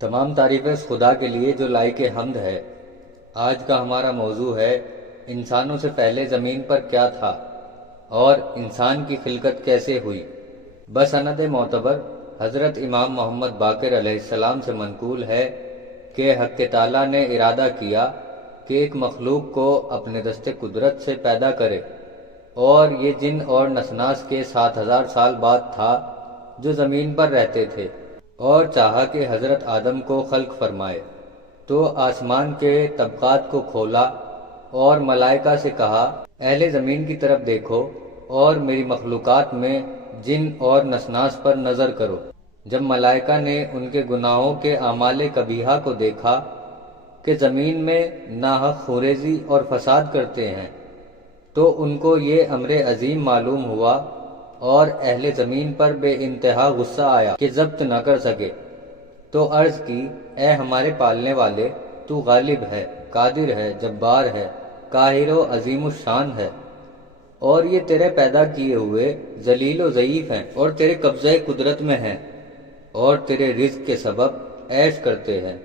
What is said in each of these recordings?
تمام تعریفیں اس خدا کے لیے جو لائق حمد ہے۔ آج کا ہمارا موضوع ہے انسانوں سے پہلے زمین پر کیا تھا اور انسان کی خلقت کیسے ہوئی۔ بسند معتبر حضرت امام محمد باقر علیہ السلام سے منقول ہے کہ حق تعالیٰ نے ارادہ کیا کہ ایک مخلوق کو اپنے دست قدرت سے پیدا کرے، اور یہ جن اور نسناس کے 7,000 سال بعد تھا جو زمین پر رہتے تھے، اور چاہا کہ حضرت آدم کو خلق فرمائے تو آسمان کے طبقات کو کھولا اور ملائکہ سے کہا اہل زمین کی طرف دیکھو اور میری مخلوقات میں جن اور نسناس پر نظر کرو۔ جب ملائکہ نے ان کے گناہوں کے اعمال قبیحہ کو دیکھا کہ زمین میں ناحق خوریزی اور فساد کرتے ہیں، تو ان کو یہ امر عظیم معلوم ہوا اور اہل زمین پر بے انتہا غصہ آیا کہ ضبط نہ کر سکے، تو عرض کی اے ہمارے پالنے والے، تو غالب ہے، قادر ہے، جبار ہے، قاہر و عظیم الشان ہے، اور یہ تیرے پیدا کیے ہوئے ذلیل و ضعیف ہیں اور تیرے قبضہ قدرت میں ہیں، اور تیرے رزق کے سبب عیش کرتے ہیں،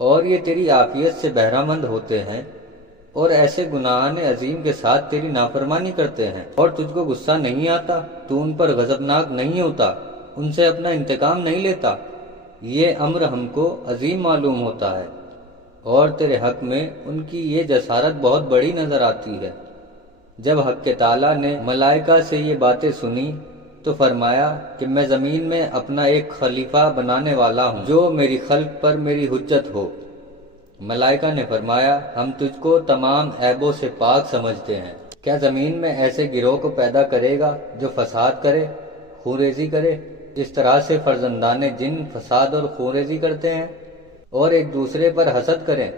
اور یہ تیری عافیت سے بہرہ مند ہوتے ہیں، اور ایسے گناہان عظیم کے ساتھ تیری نافرمانی کرتے ہیں، اور تجھ کو غصہ نہیں آتا، تو ان پر غضبناک نہیں ہوتا، ان سے اپنا انتقام نہیں لیتا۔ یہ امر ہم کو عظیم معلوم ہوتا ہے، اور تیرے حق میں ان کی یہ جسارت بہت بڑی نظر آتی ہے۔ جب حق تعالیٰ نے ملائکہ سے یہ باتیں سنی تو فرمایا کہ میں زمین میں اپنا ایک خلیفہ بنانے والا ہوں جو میری خلق پر میری حجت ہو۔ ملائکہ نے فرمایا ہم تجھ کو تمام عیبوں سے پاک سمجھتے ہیں، کیا زمین میں ایسے گروہ کو پیدا کرے گا جو فساد کرے، خوریزی کرے؟ اس طرح سے فرزندان جن فساد اور خوریزی کرتے ہیں اور ایک دوسرے پر حسد کریں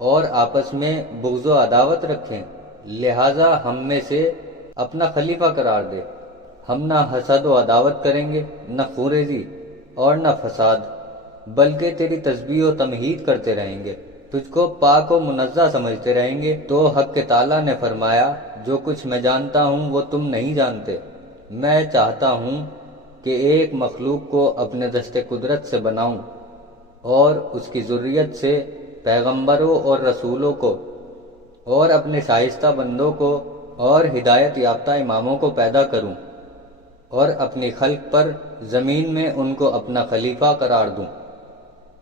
اور آپس میں بغض و عداوت رکھیں، لہٰذا ہم میں سے اپنا خلیفہ قرار دے۔ ہم نہ حسد و عداوت کریں گے، نہ خوریزی اور نہ فساد، بلکہ تیری تسبیح و تمہید کرتے رہیں گے، تجھ کو پاک و منزہ سمجھتے رہیں گے۔ تو حق تعالیٰ نے فرمایا جو کچھ میں جانتا ہوں وہ تم نہیں جانتے۔ میں چاہتا ہوں کہ ایک مخلوق کو اپنے دست قدرت سے بناؤں اور اس کی ذریت سے پیغمبروں اور رسولوں کو اور اپنے شائستہ بندوں کو اور ہدایت یافتہ اماموں کو پیدا کروں، اور اپنی خلق پر زمین میں ان کو اپنا خلیفہ قرار دوں،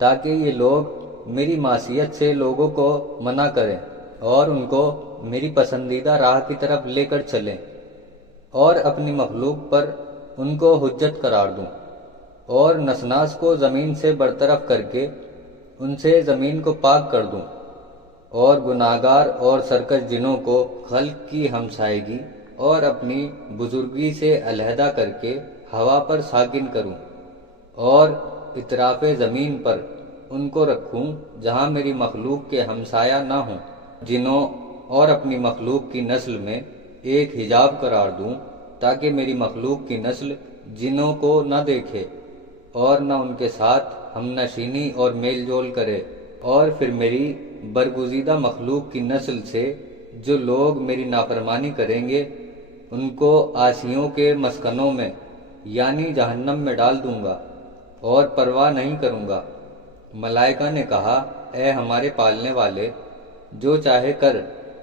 تاکہ یہ لوگ میری معصیت سے لوگوں کو منع کریں اور ان کو میری پسندیدہ راہ کی طرف لے کر چلیں، اور اپنی مخلوق پر ان کو حجت قرار دوں، اور نسناس کو زمین سے برطرف کر کے ان سے زمین کو پاک کر دوں، اور گناہگار اور سرکش جنوں کو خلق کی ہمسائیگی اور اپنی بزرگی سے علیحدہ کر کے ہوا پر ساکن کروں، اور اطراف زمین پر ان کو رکھوں جہاں میری مخلوق کے ہمسایہ نہ ہوں، جنوں اور اپنی مخلوق کی نسل میں ایک حجاب قرار دوں، تاکہ میری مخلوق کی نسل جنوں کو نہ دیکھے اور نہ ان کے ساتھ ہم نشینی اور میل جول کرے، اور پھر میری برگزیدہ مخلوق کی نسل سے جو لوگ میری نافرمانی کریں گے ان کو عاصیوں کے مسکنوں میں یعنی جہنم میں ڈال دوں گا اور پرواہ نہیں کروں گا۔ ملائکہ نے کہا اے ہمارے پالنے والے، جو چاہے کر،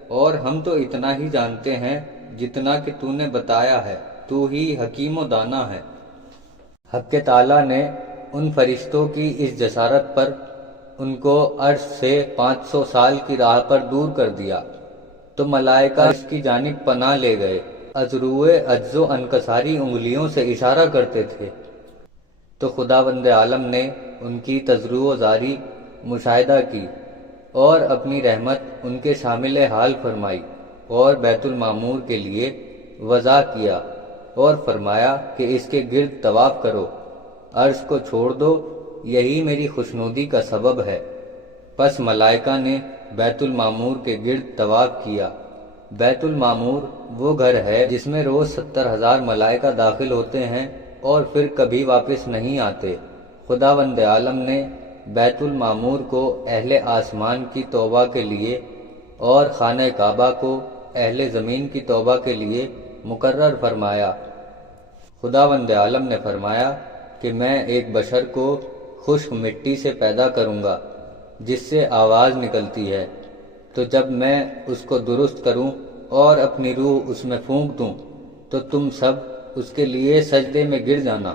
اور ہم تو اتنا ہی جانتے ہیں جتنا کہ تو نے بتایا ہے، تو ہی حکیم و دانا ہے۔ حق تعالیٰ نے ان فرشتوں کی اس جسارت پر ان کو عرش سے 500 سال کی راہ پر دور کر دیا، تو ملائکہ اس کی جانب پناہ لے گئے، ازروئے عجز و انکساری انگلیوں سے اشارہ کرتے تھے، تو خداوند عالم نے ان کی تضرع و زاری مشاہدہ کی اور اپنی رحمت ان کے شامل حال فرمائی، اور بیت المعمور کے لیے وضع کیا اور فرمایا کہ اس کے گرد طواف کرو، عرش کو چھوڑ دو، یہی میری خوشنودی کا سبب ہے۔ پس ملائکہ نے بیت المعمور کے گرد طواف کیا۔ بیت المعمور وہ گھر ہے جس میں روز 70,000 ملائکہ داخل ہوتے ہیں اور پھر کبھی واپس نہیں آتے۔ خداوند عالم نے بیت المعمور کو اہل آسمان کی توبہ کے لیے اور خانہ کعبہ کو اہل زمین کی توبہ کے لیے مقرر فرمایا۔ خداوند عالم نے فرمایا کہ میں ایک بشر کو خشک مٹی سے پیدا کروں گا جس سے آواز نکلتی ہے، تو جب میں اس کو درست کروں اور اپنی روح اس میں پھونک دوں تو تم سب اس کے لیے سجدے میں گر جانا۔